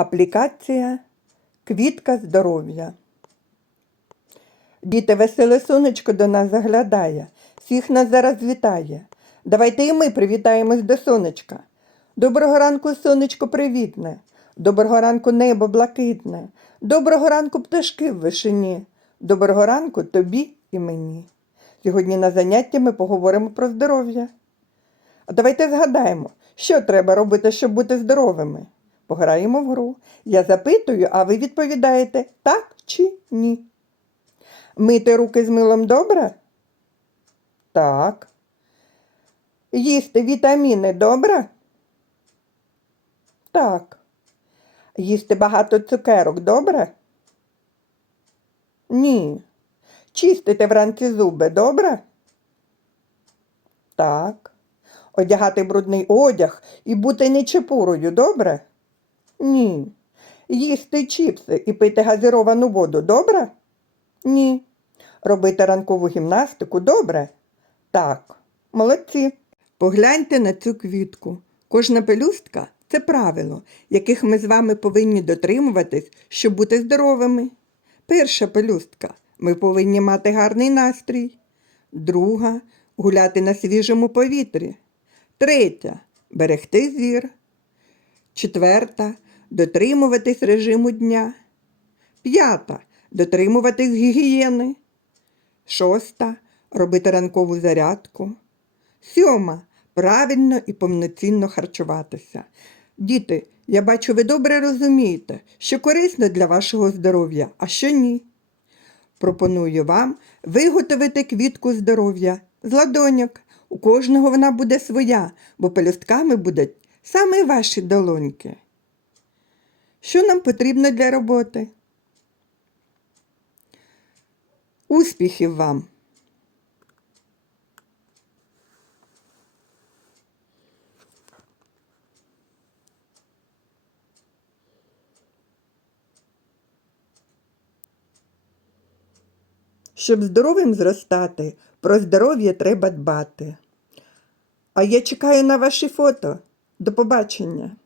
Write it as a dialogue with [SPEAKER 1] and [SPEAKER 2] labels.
[SPEAKER 1] Аплікація Квітка здоров'я. Діти, веселе сонечко до нас заглядає, всіх нас зараз вітає. Давайте і ми привітаємось до сонечка. Доброго ранку, сонечко привітне. Доброго ранку, небо блакитне. Доброго ранку, пташки в вишині. Доброго ранку тобі і мені. Сьогодні на занятті ми поговоримо про здоров'я. А давайте згадаємо, що треба робити, щоб бути здоровими. Пограємо в гру. Я запитую, а ви відповідаєте так чи ні. Мити руки з милом добре? Так. Їсти вітаміни добре? Так. Їсти багато цукерок добре? Ні. Чистити вранці зуби добре? Так. Одягати брудний одяг і бути нечепурою добре? Ні. Їсти чіпси і пити газіровану воду добре? Ні. Робити ранкову гімнастику добре? Так. Молодці. Погляньте на цю квітку. Кожна пелюстка це правило, яких ми з вами повинні дотримуватись, щоб бути здоровими. Перша пелюстка ми повинні мати гарний настрій. Друга гуляти на свіжому повітрі. Третя берегти зір. Четверта дотримуватись режиму дня. П'ята дотримуватись гігієни. Шоста робити ранкову зарядку. Сьома правильно і повноцінно харчуватися. Діти, я бачу, ви добре розумієте, що корисно для вашого здоров'я, а що ні. Пропоную вам виготовити квітку здоров'я з ладоньок. У кожного вона буде своя, бо пелюстками будуть саме ваші долоньки. Що нам потрібно для роботи? Успіхів вам! Щоб здоровим зростати, про здоров'я треба дбати. А я чекаю на ваші фото. До побачення!